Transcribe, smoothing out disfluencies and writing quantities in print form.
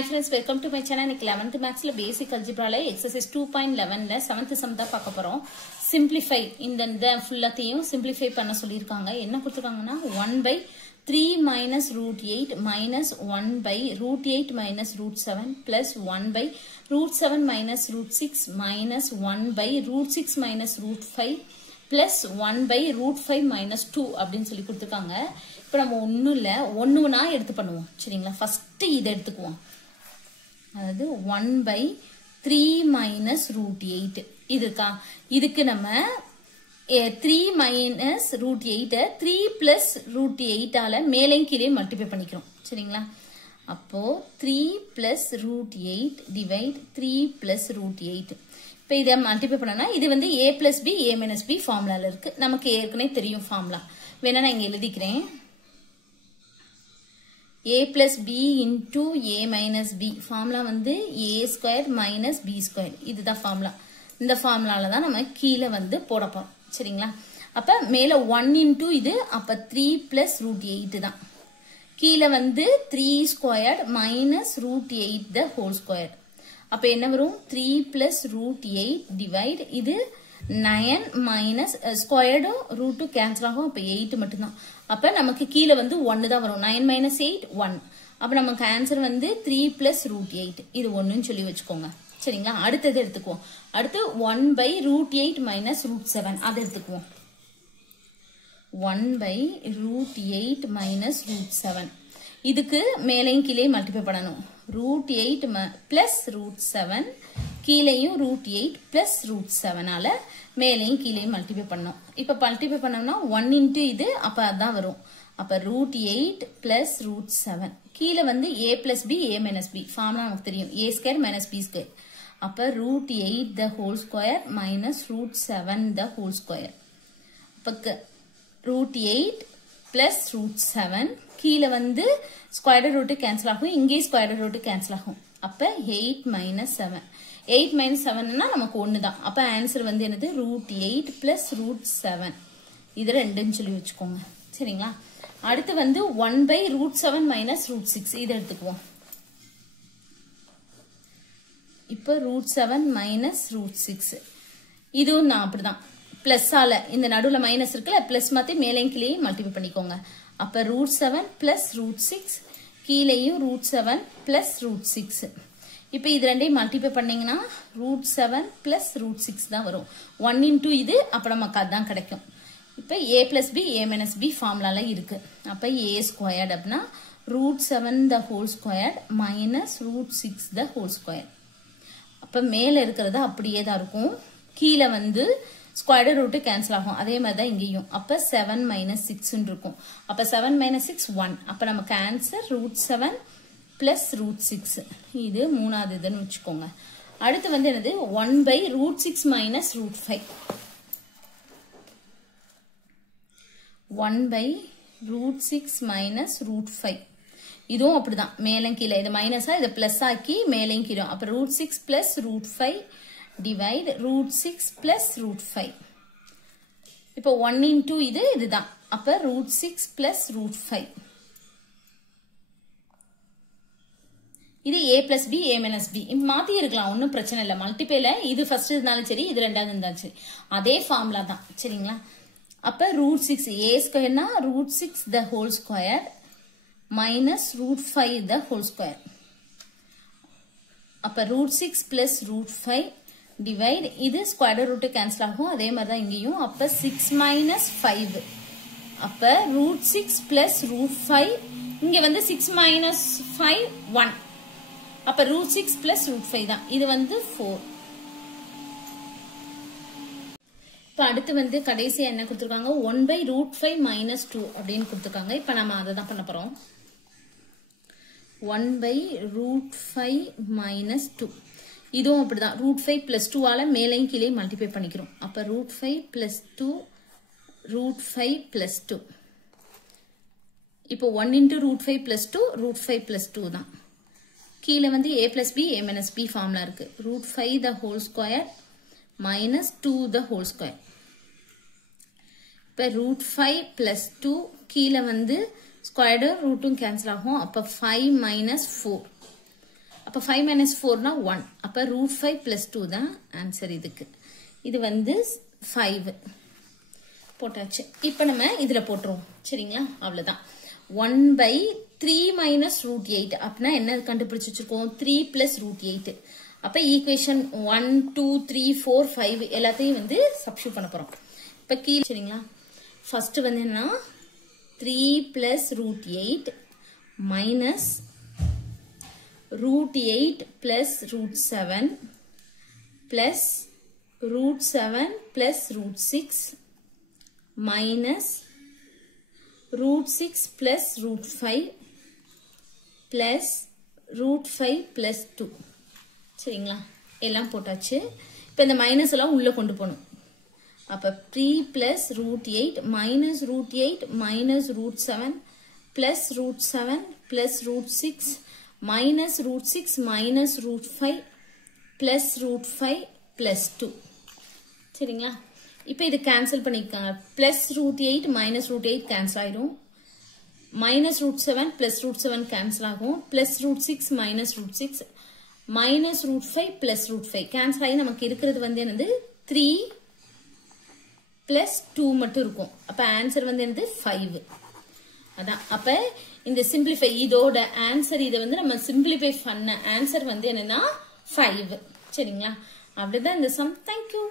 Hi friends, welcome to my channel. இன்னைக்கு 11th mathsல basic algebraல exercise 2.11ல 7th sum தான் பார்க்க போறோம். Simplify இந்த ஃபுல்லாத்தையும் simplify பண்ண சொல்லிருக்காங்க. என்ன கொடுத்திருக்காங்கன்னா 1 by 3 minus root 8 minus 1 by root 8 minus root 7 plus 1 by root 7 minus root 6 minus 1 by root 6 minus root 5 plus 1 by root 5 minus 2 அப்படின்னு சொல்லி கொடுத்திருக்காங்க. இப்போ நம்ம ஒண்ணுனா எடுத்து பண்ணுவோம். சரிங்களா? ஃபர்ஸ்ட் இத எடுத்துக்குவோம். அதாவது 1 by 3 minus root 8 இதுக்கு நம்ம 3 minus root 8 3 plus root 8 ஆல மேலையும் கீழே மல்டிப்ளை பண்ணிக்கிறோம். சரிங்களா? அப்போ 3 plus root 8 divide 3 plus root 8. இப்போ இதை மல்டிப்ளை பண்ணனா இது வந்து a plus b a minus b ஃபார்முலால இருக்கு. நமக்கு ஏற்கனவே தெரியும் ஃபார்முலா. வேணா நான் இங்க எழுதிக்கிறேன். a plus b into a minus b formula வந்து a square minus b square இதுதான் ஃபார்முலா. இந்த ஃபார்முலால தான் நம்ம கீழ வந்து போட போறோம். சரிங்களா? அப்ப மேல 1 into இது அப்ப 3 plus root 8 தான். கீழ வந்து 3 squared minus root 8 the whole square. அப்ப என்ன வரும் 3 plus root 8 divide இது 9 minus squared root cancel ஆகும். அப்ப 8 மட்டும் தான். அப்ப நமக்கு கீழ வந்து 1 தான் வரும். 9 minus 8 1. அப்ப நமக்கு ஆன்சர் வந்து 3 plus root 8. இது 1 ன்னு சொல்லி வச்சுக்கோங்க. சரிங்களா? அடுத்தது எடுத்துக்குவோம். அடுத்து 1 by root 8 minus root 7 அதை எடுத்துக்குவோம். 1 by root 8 minus root 7 இதுக்கு மேலையும் கீழே மல்டிப்ளை பண்ணணும். root 8 plus root 7 கீழையும் root 8 plus root 7 ஆல மேலையும் கீழையும் மல்டிப்ளை பண்ணணும். இப்ப மல்டிப்ளை பண்ணோம்னா 1 into இது அப்ப அதான் வரும். அப்ப root 8 plus root 7 கீழ வந்து a plus b a minus b formula நமக்கு தெரியும். a square minus b square. அப்ப root 8 the whole square minus root 7 the whole square. அப்ப root 8 plus root 7 கீழ வந்து square root cancel ஆகும். இங்கே square root cancel ஆகும். அப்ப 8 minus 7. 8 minus 7னா நமக்கு 1 தான். அப்ப ஆன்சர் வந்து என்னது root 8 plus root 7. இது ரெண்டுன்னு சொல்லி வச்சுக்கோங்க. சரிங்களா? அடுத்து வந்து 1 by root 7 minus root 6 இதை எடுத்துக்குவோம். இப்ப root 7 minus root 6 இதுவும் நான் அப்படிதான் பிளஸ் ஆல இந்த நடுவுல மைனஸ் இருக்குல்ல பிளஸ் மாத்தி மேலையும் கீழையும் மல்டிப்ளை பண்ணிக்கோங்க. அப்ப root 7 plus root 6 கீழையும் root 7 plus root 6. இப்ப இது ரெண்டையும் மல்டிப்ளை பண்ணீங்கன்னா root 7 plus root 6 தான் வரும். 1 into இது அப்ப நமக்கு அதான் கிடைக்கும். இப்ப a plus b a minus b ஃபார்முலால இருக்கு. அப்ப a squared அப்படின்னா root 7 the whole squared minus root 6 the whole square. அப்ப மேல இருக்கிறது அப்படியே தான் இருக்கும். கீழ வந்து ஸ்கொயர் ரூட் கேன்சல் ஆகும். அதே மாதிரி தான் இங்கேயும். அப்ப 7 minus 6 இருக்கும். அப்ப 7 minus 6 1. அப்ப நமக்கு ஆன்சர் root 7 plus root 6. இது மூணாவது இதுன்னு வச்சுக்கோங்க. அடுத்து வந்து என்னது 1 by root 6 minus root 5. 1 by root 6 minus root 5. இதுவும் அப்படிதான் மேலும் கீழே இது மைனஸா இதை பிளஸ் ஆக்கி மேலையும் கீழே. அப்ப root 6 plus root 5 divide root 6 plus root 5. இப்போ 1 into இதுதான். அப்ப root 6 plus root 5. இது a plus b a minus b. மாத்தி இருக்கலாம் ஒன்னும் பிரச்சனை இல்லை. மல்டிப்ளேல இது ஃபர்ஸ்ட் இருந்தாலும் சரி இது ரெண்டாவது இருந்தாலும் சரி அதே ஃபார்முலா தான். சரிங்களா? அப்ப root 6 a ஸ்கொயர்னா root 6 the whole square minus root 5 the whole square. அப்ப root 6 plus root 5 divide இது square root cancel ஆகும். அதே மாதிரி தான் இங்கேயும். அப்ப 6 minus 5. அப்ப root 6 plus root 5 இங்க வந்து 6 minus 5 1. அப்ப root 6 plus root 5 தான். இது வந்து 4. இப்ப அடுத்து வந்து கடைசியா என்ன கொடுத்திருக்காங்க 1 by root 5 minus 2 அப்படின்னு கொடுத்திருக்காங்க. இப்ப நம்ம அதை தான் பண்ண போறோம். 1 by root 5 minus 2 இதுவும் அப்படிதான் root 5 plus 2 ஆல மேலையும் கீழே மல்டிப்ளை பண்ணிக்கிறோம். அப்ப root 5 plus 2 root 5 plus 2. இப்போ 1 into root 5 plus 2 root 5 plus 2 தான். கீழே வந்து a plus b a minus b formula இருக்கு. root 5 the whole square minus 2 the whole square. இப்ப root 5 plus 2 கீழே வந்து square root cancel ஆகும். அப்ப 5 minus 4. அப்போ 5 minus 4 1. அப்போ √5 plus 2 தான் ஆன்சர் இதுக்கு. இது வந்து 5 போட்டாச்சு. இப்போ நம்ம இதில் போட்டுருவோம் சரிங்களா. அவ்வளோதான். 1/3 minus √8 அப்படின்னா என்ன கண்டுபிடிச்சு வச்சிருக்கோம் 3 plus √8. அப்போ ஈக்குவேஷன் 1 2 3 4 5 எல்லாத்தையும் வந்து சப்ஸ்டிட்யூட் பண்ண போகிறோம். இப்போ கீழே சரிங்களா. ஃபர்ஸ்ட் வந்து என்ன 3 plus √8 minus √8 plus √7 plus √7 plus √6 minus √6 plus √5 plus √5 plus 2 சரிங்களா. எல்லாம் போட்டாச்சு. இப்போ இந்த மைனஸ் எல்லாம் உள்ள கொண்டு போகணும். அப்போ 3 plus √8 minus √8 minus √7 plus √7 plus √6 minus √6 minus √5 plus √5 plus 2 சரிங்களா. இப்போ இது கேன்சல் பண்ணிருக்காங்க. பிளஸ் √8 மைனஸ் √8 கேன்சல் ஆயிடும். மைனஸ் √7 பிளஸ் √7 கேன்சல் ஆகும். Plus √6 minus √6 minus √5 plus √5 cancel ஆகி நமக்கு இருக்கிறது வந்து என்னது 3 பிளஸ் 2 மட்டும் இருக்கும். அப்ப ஆன்சர் வந்து என்னது 5. அதான். அப்ப இந்த சிம்பிளிஃபை இதோட ஆன்சர் இதை வந்து நம்ம சிம்பிளிஃபை பண்ண ஆன்சர் வந்து என்னன்னா 5 சரிங்களா. அப்படிதான் இந்த சம். தேங்க்யூ.